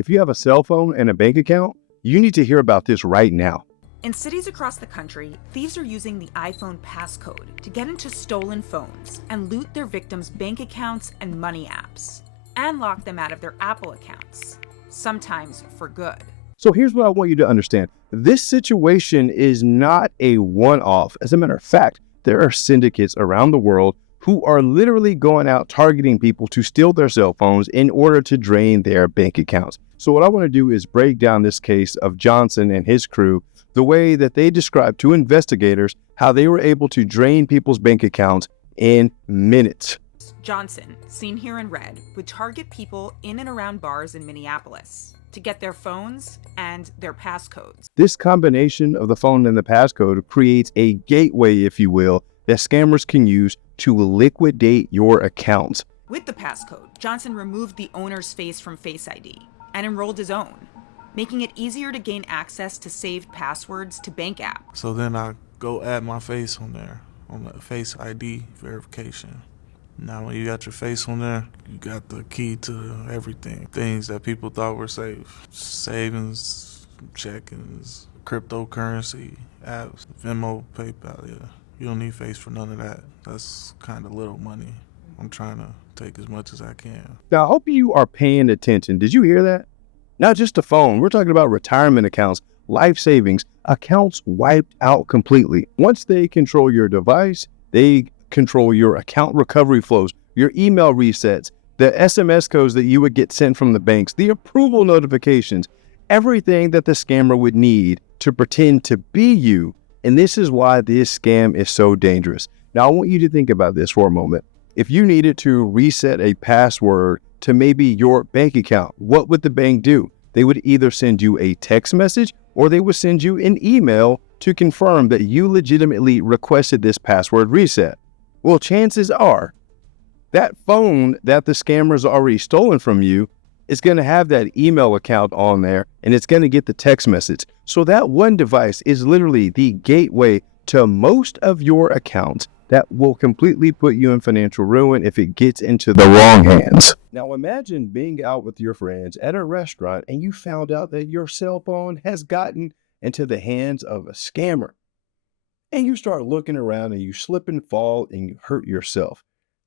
If you have a cell phone and a bank account, you need to hear about this right now. In cities across the country, thieves are using the iPhone passcode to get into stolen phones and loot their victims' bank accounts and money apps, and lock them out of their Apple accounts, sometimes for good. So here's what I want you to understand. This situation is not a one-off. As a matter of fact, there are syndicates around the world who are literally going out targeting people to steal their cell phones in order to drain their bank accounts. So what I want to do is break down this case of Johnson and his crew, the way that they described to investigators how they were able to drain people's bank accounts in minutes. Johnson, seen here in red, would target people in and around bars in Minneapolis to get their phones and their passcodes. This combination of the phone and the passcode creates a gateway, if you will, that scammers can use to liquidate your accounts. With the passcode, Johnson removed the owner's face from Face ID and enrolled his own, making it easier to gain access to saved passwords to bank apps. So then I go add my face on there, on the Face ID verification. Now when you got your face on there, you got the key to everything. Things that people thought were safe. Savings, checkings, cryptocurrency, apps, Venmo, PayPal, yeah. You don't need face for none of that. That's kind of little money. I'm trying to take as much as I can. Now, I hope you are paying attention. Did you hear that? Not just a phone. We're talking about retirement accounts, life savings, accounts wiped out completely. Once they control your device, they control your account recovery flows, your email resets, the SMS codes that you would get sent from the banks, the approval notifications, everything that the scammer would need to pretend to be you. And this is why this scam is so dangerous. Now, I want you to think about this for a moment. If you needed to reset a password to maybe your bank account, what would the bank do? They would either send you a text message or they would send you an email to confirm that you legitimately requested this password reset. Well, chances are that phone that the scammer's already stolen from you is going to have that email account on there and it's going to get the text message. So that one device is literally the gateway to most of your accounts that will completely put you in financial ruin if it gets into the wrong hands. Now imagine being out with your friends at a restaurant and you found out that your cell phone has gotten into the hands of a scammer. And you start looking around and you slip and fall and you hurt yourself.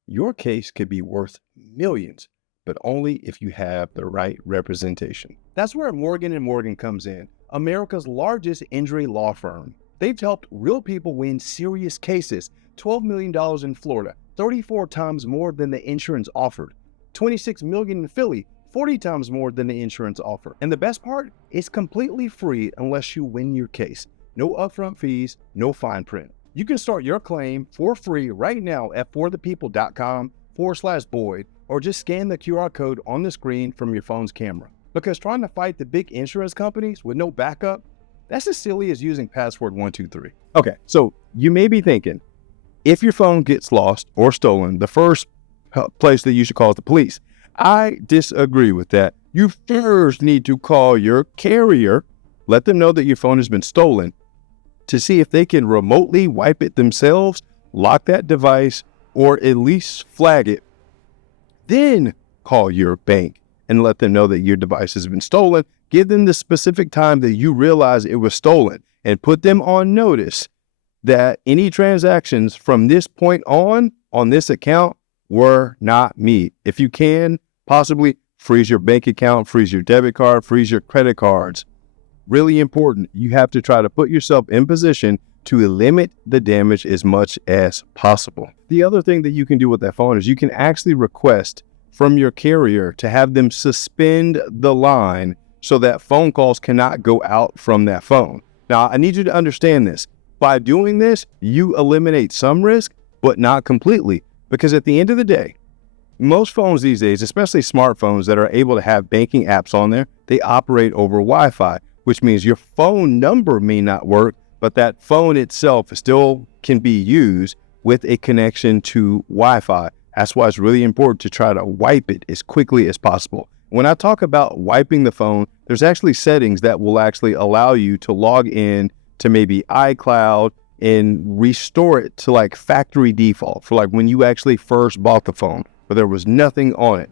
Your case could be worth millions, but only if you have the right representation. That's where Morgan & Morgan comes in, America's largest injury law firm. They've helped real people win serious cases, $12 million in Florida, 34 times more than the insurance offered, $26 million in Philly, 40 times more than the insurance offer. And the best part, it's completely free unless you win your case. No upfront fees, no fine print. You can start your claim for free right now at forthepeople.com/Boyd, or just scan the QR code on the screen from your phone's camera. Because trying to fight the big insurance companies with no backup, that's as silly as using password 123. Okay, so you may be thinking, if your phone gets lost or stolen, the first place that you should call is the police. I disagree with that. You first need to call your carrier, let them know that your phone has been stolen, to see if they can remotely wipe it themselves, lock that device, or at least flag it. Then call your bank and let them know that your device has been stolen. Give them the specific time that you realize it was stolen and put them on notice that any transactions from this point on this account were not me. If you can, possibly freeze your bank account, freeze your debit card, freeze your credit cards. Really important. You have to try to put yourself in position to limit the damage as much as possible. The other thing that you can do with that phone is you can actually request from your carrier to have them suspend the line so that phone calls cannot go out from that phone. Now, I need you to understand this. By doing this, you eliminate some risk, but not completely. Because at the end of the day, most phones these days, especially smartphones that are able to have banking apps on there, they operate over Wi-Fi, which means your phone number may not work, but that phone itself still can be used with a connection to Wi-Fi. That's why it's really important to try to wipe it as quickly as possible. When I talk about wiping the phone, there's actually settings that will actually allow you to log in to maybe iCloud and restore it to like factory default for like when you actually first bought the phone, where there was nothing on it.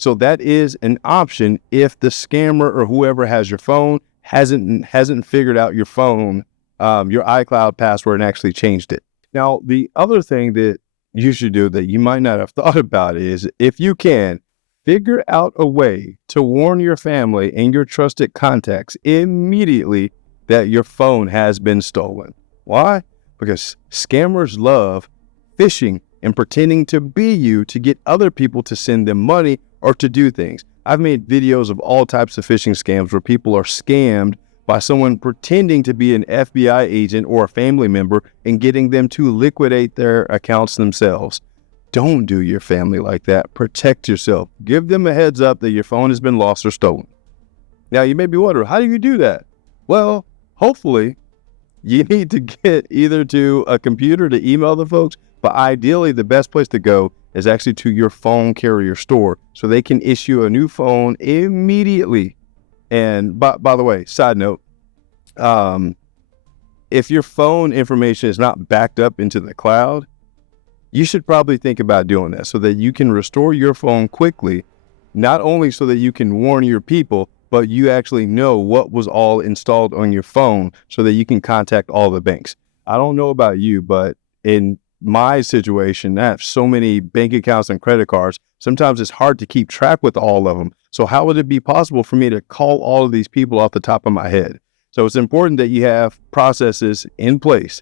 So that is an option if the scammer or whoever has your phone hasn't figured out your phone, your iCloud password, and actually changed it. Now, the other thing that you should do that you might not have thought about is, if you can, figure out a way to warn your family and your trusted contacts immediately that your phone has been stolen. Why? Because scammers love phishing and pretending to be you to get other people to send them money or to do things. I've made videos of all types of phishing scams where people are scammed by someone pretending to be an FBI agent or a family member and getting them to liquidate their accounts themselves. Don't do your family like that. Protect yourself. Give them a heads up that your phone has been lost or stolen. Now, you may be wondering, how do you do that? Well, hopefully, you need to get either to a computer to email the folks, but ideally, the best place to go is actually to your phone carrier store so they can issue a new phone immediately. And by the way, side note, if your phone information is not backed up into the cloud, you should probably think about doing that so that you can restore your phone quickly, not only so that you can warn your people, but you actually know what was all installed on your phone so that you can contact all the banks. I don't know about you, but in my situation, I have so many bank accounts and credit cards. Sometimes it's hard to keep track with all of them. So how would it be possible for me to call all of these people off the top of my head? So it's important that you have processes in place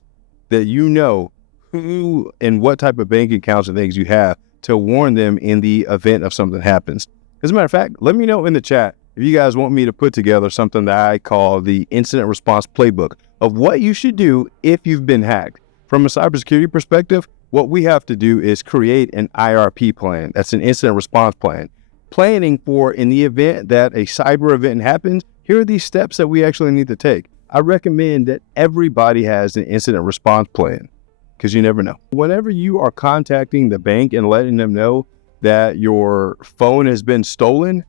that you know who and what type of bank accounts and things you have to warn them in the event of something happens. As a matter of fact, let me know in the chat if you guys want me to put together something that I call the incident response playbook of what you should do if you've been hacked. From a cybersecurity perspective, what we have to do is create an IRP plan. That's an incident response plan. Planning for in the event that a cyber event happens, here are these steps that we actually need to take. I recommend that everybody has an incident response plan because you never know. Whenever you are contacting the bank and letting them know that your phone has been stolen,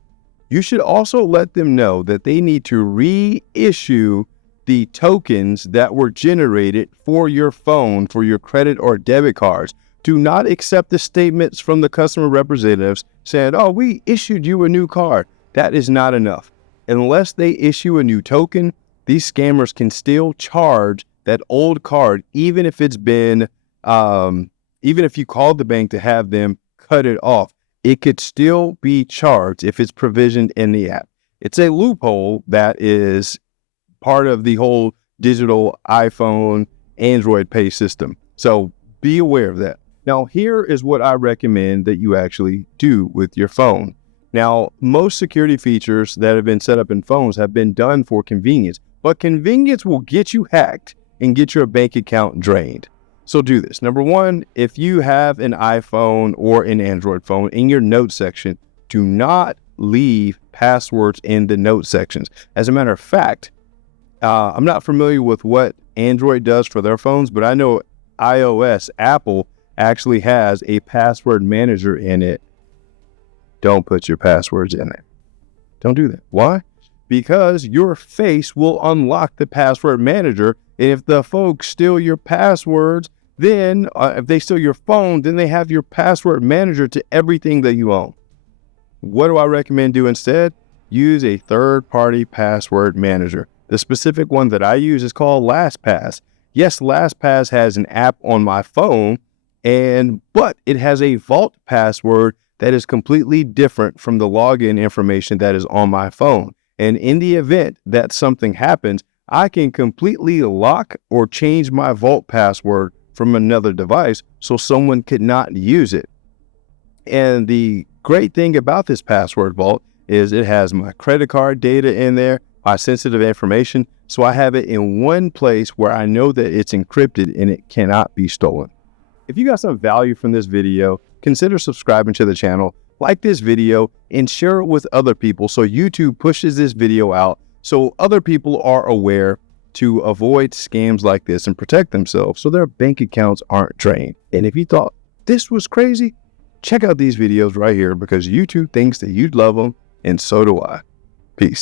you should also let them know that they need to reissue the tokens that were generated for your phone, for your credit or debit cards. Do not accept the statements from the customer representatives saying, oh, we issued you a new card. That is not enough. Unless they issue a new token, these scammers can still charge that old card, even if it's been, even if you called the bank to have them cut it off, it could still be charged if it's provisioned in the app. It's a loophole that is part of the whole digital iPhone, Android Pay system. So be aware of that. Now, here is what I recommend that you actually do with your phone. Now, most security features that have been set up in phones have been done for convenience, but convenience will get you hacked and get your bank account drained. So do this. Number one, if you have an iPhone or an Android phone, in your notes section, do not leave passwords in the notes sections. As a matter of fact, I'm not familiar with what Android does for their phones, but I know iOS, Apple, actually has a password manager in it. Don't put your passwords in there. Don't do that. Why? Because your face will unlock the password manager. And if the folks steal your passwords, then if they steal your phone, then they have your password manager to everything that you own. What do I recommend do instead? Use a third-party password manager. The specific one that I use is called LastPass. Yes, LastPass has an app on my phone, but it has a vault password that is completely different from the login information that is on my phone. And in the event that something happens, I can completely lock or change my vault password from another device so someone could not use it. And the great thing about this password vault is it has my credit card data in there, my sensitive information, so I have it in one place where I know that it's encrypted and it cannot be stolen. If you got some value from this video, consider subscribing to the channel, like this video, and share it with other people so YouTube pushes this video out so other people are aware to avoid scams like this and protect themselves so their bank accounts aren't drained. And if you thought this was crazy, check out these videos right here because YouTube thinks that you'd love them, and so do I. Peace.